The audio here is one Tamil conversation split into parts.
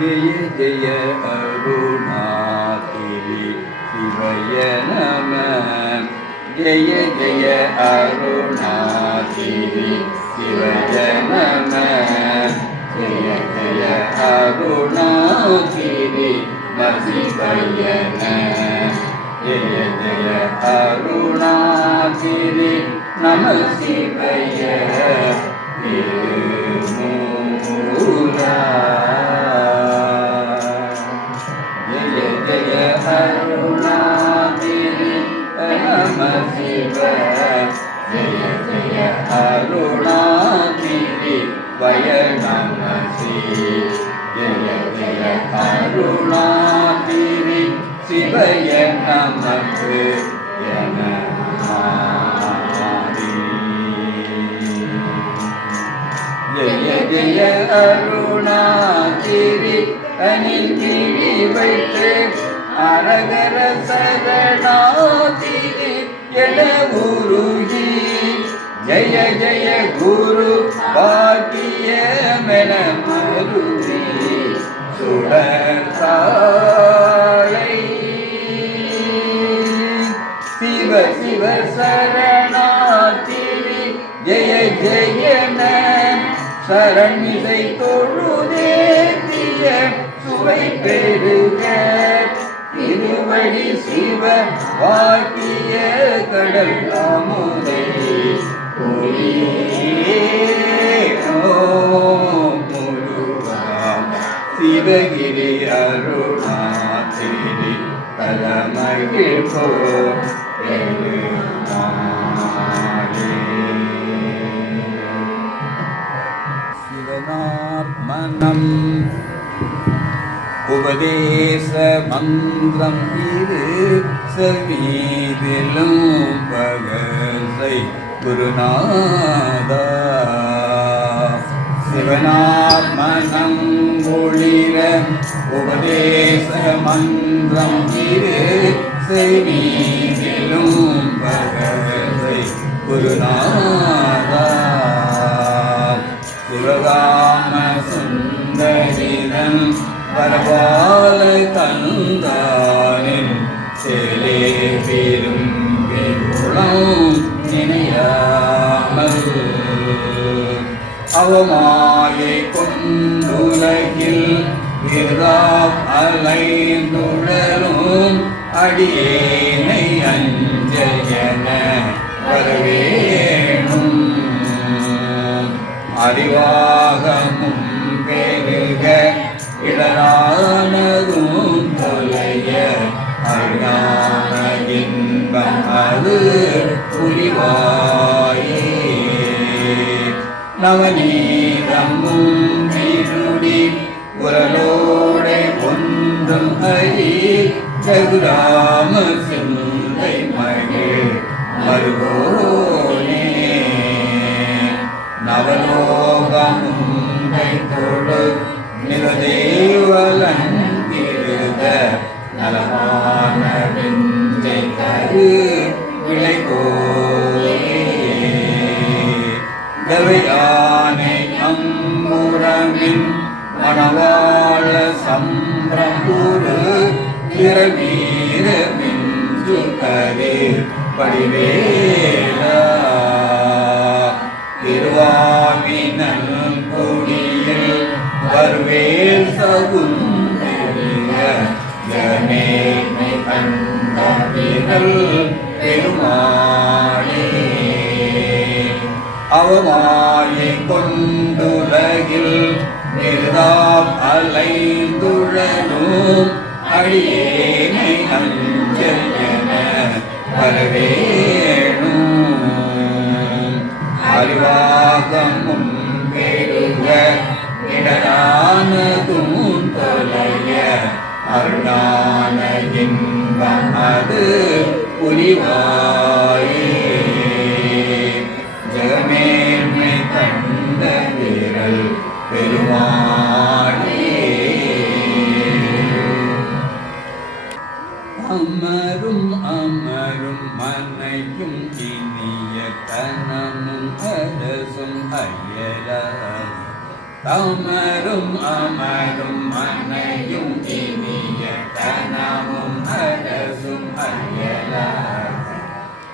ஜெய ஜெய அருணாதிரி சிவய நம. ஜெய ஜெய அருணாதிரி சிவய நம. ஜெய ஜெய அருணாதிரி மசிவய ஜெய ஜெய அருணாதிரி நம சிவய திருமூலா அருணாதிரி கிழி வைத்து அரகர சரணாதி என உருகி. ஜெய ஜெய குரு பாக்கியமென மருதி சுடர்த்தாளை சிவ சிவ சரணாதிரி ஜெய ஜெயன சரணிசை தொழுதேத்திய பெருக திருவழி சிவ வாக்கிய கடல் அமுதை சிவகிரி அருணாதிரி தலைமகிழ் போ சிவனாத்மனம் உபதேச மந்திரம் இது செல்வீதிலும் பகசை குருநாதா. சிவனாத்மனம் ஒளிர உபதேச மந்திரம் இரு செல்வீதிலும் பகசை குருநாதா. சிவகாம சுந்தரிதன் பரபால தந்தானின் சேலே பெரும் பெருளம் நினையாமல் அவமாயை கொண்டுலகில் விரதா அலைந்துழலும் அடியேனை அஞ்சயன வரவேணும். அறிவாகம் இடரானதும் தொலைய அழகான இன்பம் அது புரிவாயே. நவநீதமும் திருடி உரலோடை ஒன்றும் ஹரி ரகுராம படிவேலா திருவாவினல் கொடியில் வருவேல் சகுந்தரிய. ஜனேமை கண்ட பெருமாளே. அவமாயை கொண்டுலகில் நிர்தாம் அலைந்துழலும். அடியேனை அஞ்சென வரவேணும் அறிவாகமும் பெருக இடரானதும் தொலைய அருளான இன்பம் அது புரிவார் அமரும் அமரும் மனையும் இனிய தனமும் அரசும் அயலார்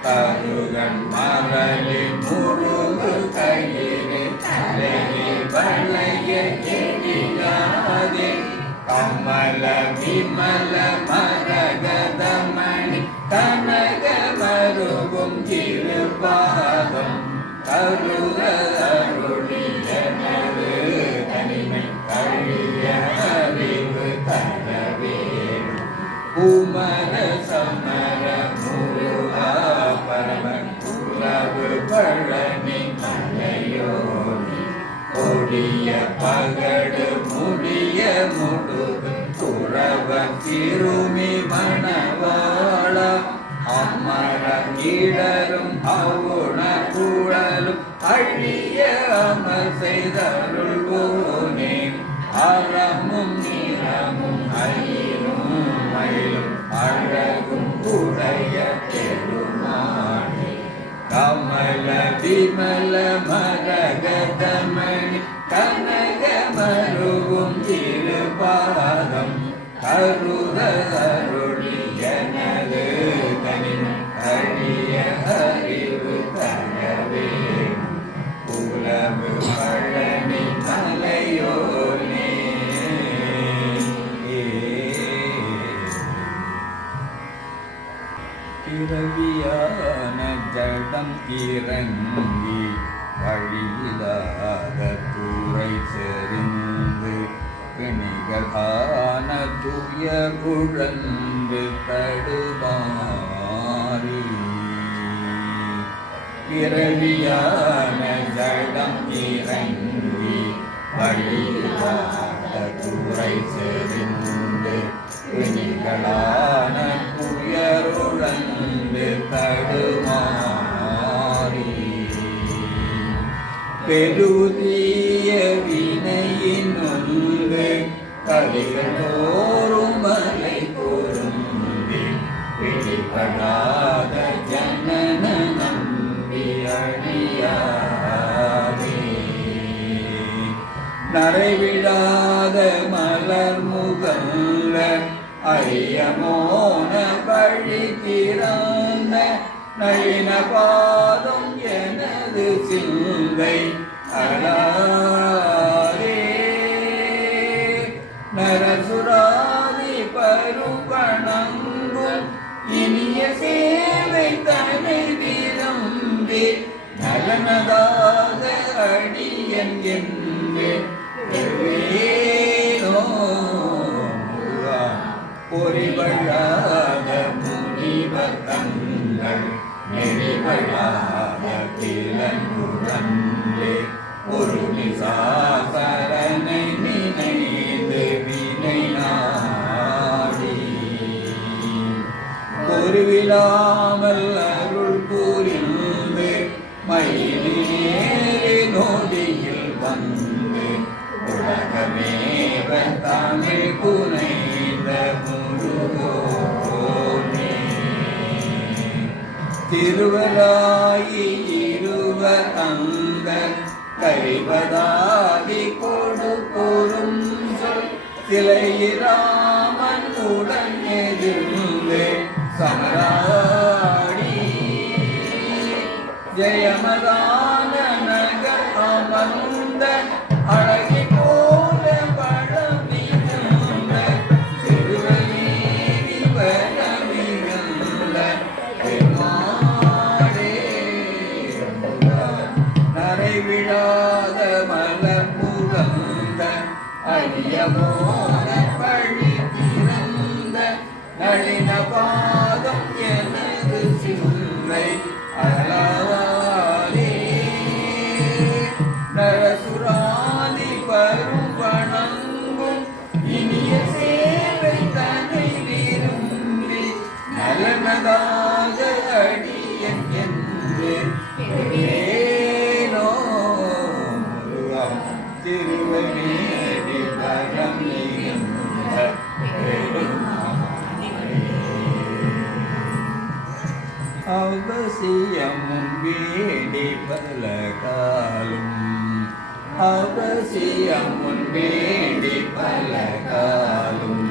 பருகன் மகளே முருகு கையிலே தலையில் வளைய கெடியாதே கமல விம செய்தருள்வோனே அறமும் நிறமும் அயிலும் மயிலும் அழகும் உடைய பெருமானே கமல விமல ஜடம் இறங்கி வழியிலாத தூரை செறிந்து பிணிகளான துய குழந்து தடுமாறி. பிறவியான ஜடம் இறங்கி வழியிலாத தூரை செறிந்து பிணிகளான துயருழந்து தடுமாறி. பெருதிய வினையின் ஒன்று வினையினுள்ளு தோறும் மலை பொருந்தி வெளிப்படாத ஜனன நம்பி அழியாதே. நரைவிடாத மலர் முகல்ல அரியமோன வழி திறந்த நளின பாதம் எனது சிந்தை அழாரே நரசுராதி பருவணங்கும் இனிய சேவை தனை விரும்பி நலனதாக அடியன் என்று பொறிவழாத முனிவர் தங்கள் நெறிவழாத தீ தமிழ் புனைந்த முருகோனே திருவராயி இருவர் அந்த கைவதாதி கொடு பொறும் சொல் சிலையிராமன் உடன் எதிர்ந்தே சமராடி ஜெயமதான அவசியமும் வேடி பல காலும் அவசியமும் வேடி பல காலும்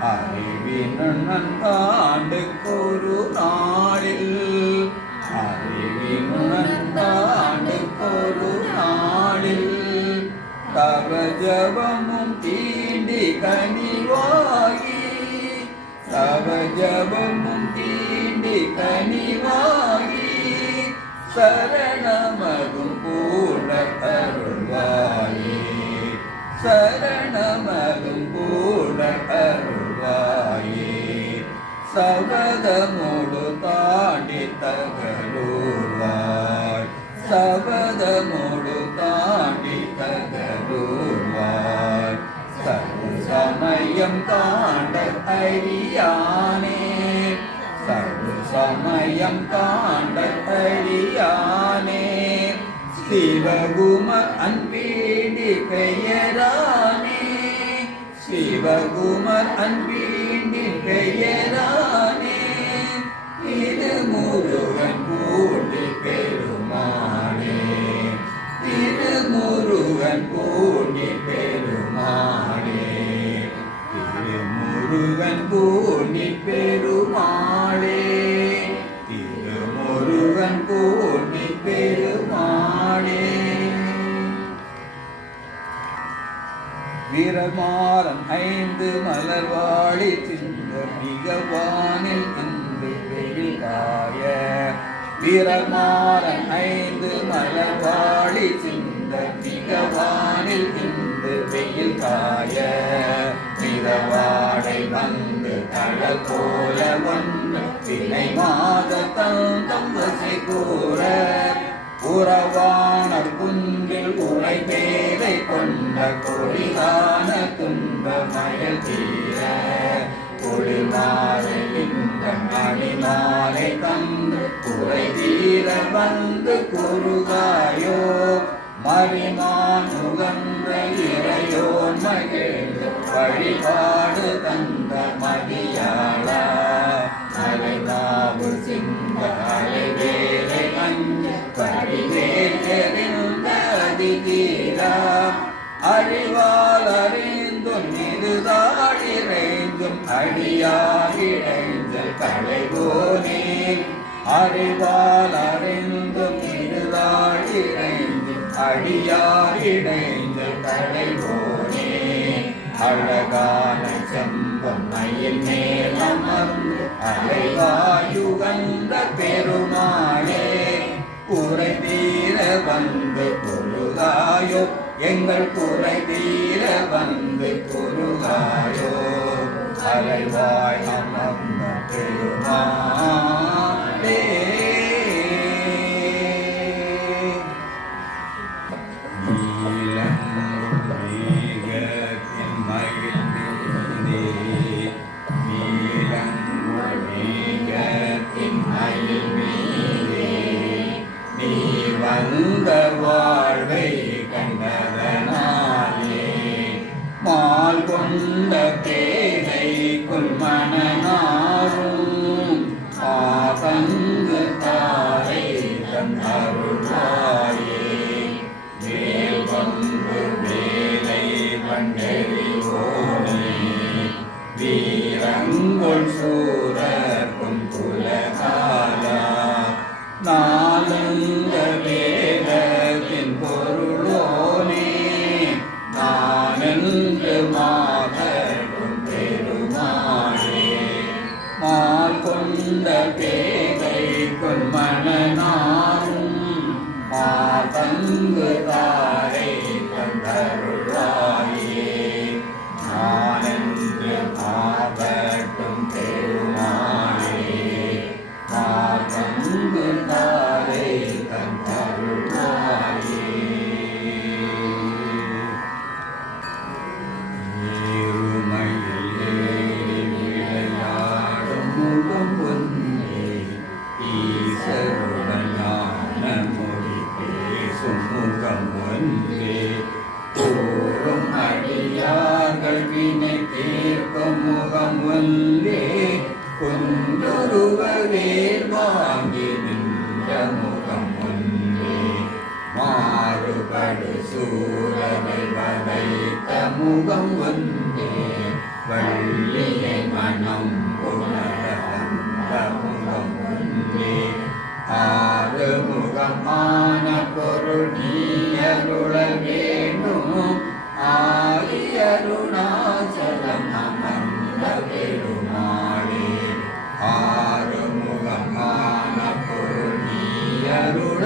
அறிவினன் ஆண்டுக்கொரு நாளில். அறிவினன் ஆண்டுக்கொரு நாளில். தவ ஜபமும் தீண்டி கனிவாயி சவஜபமும் தீ கனிவாகி சரணமகும் பூர்ண அருள்வாயே. சரணமகும் பூர்ண அருள்வாயே. சபதமோடு தாண்டி தகலூர்வாய். சபதமோடு தாண்டி தகலூர்வாய். சமயம் தாண்ட அறியானே சமயம் தாண்ட சிவகும அன்பீண்டி பெயரானே சிவகுமர் அன்பீண்டி பெயரானே இது முருகன் கூட்டி பெருமானே. திரு முருகன் கூட்டி பெருமானே. திரு முருகன் கூட்டி பெரு வீரமாறன் ஐந்து மலர்வாழி சிந்த மிகவானில் இன்று வெயில் காய. வீரமாறன் ஐந்து மலர்வாழி சிந்த மிகவானில் இன்று வெயில் காய. மிதவாடை வந்து கடல் போல ஒன்று தினை மாத தந்தம் வசை கூற. உறவான குன்றில் உரை பேதை கொண்ட கொடிகான குளிர்மாறு தந்து குறை தீர வந்து குருகாயோ மறிமான் உகந்த இறையோன் மகிழ்ந்து வழிபாடு தந்த மதியாளா அலைவாவு சிங்க அலைவேலை அஞ்ச அதிதீரா அடியாகிடைஞ்சல் களைவோனே அறிவால் அறிந்தும் இதுதாழிறைந்தும் அடியாகிடைஞ்சல் களைவோனே அழகான செம்பம் மயில் மேலமர்ந்து அலைவாயுகந்த பெருமாளே. குறை தீர வந்து பொருளாயோ எங்கள் குறை தீர வந்து பொருள் அலைவாய் அமர்ந்த பெருமாளே நீலங்கேகத்தின் மயில் นะ வடு சூரனை வளைத்த முகம் ஒன்றே வள்ளியை மனம் உணர வந்த முகம் ஒன்றே ஆறு முகமான பொருள் நீயருள வேண்டும் ஆரியருணாச்சலம் அமர்ந்த பெருமாளே ஆறு முகமான பொருள் நீயருள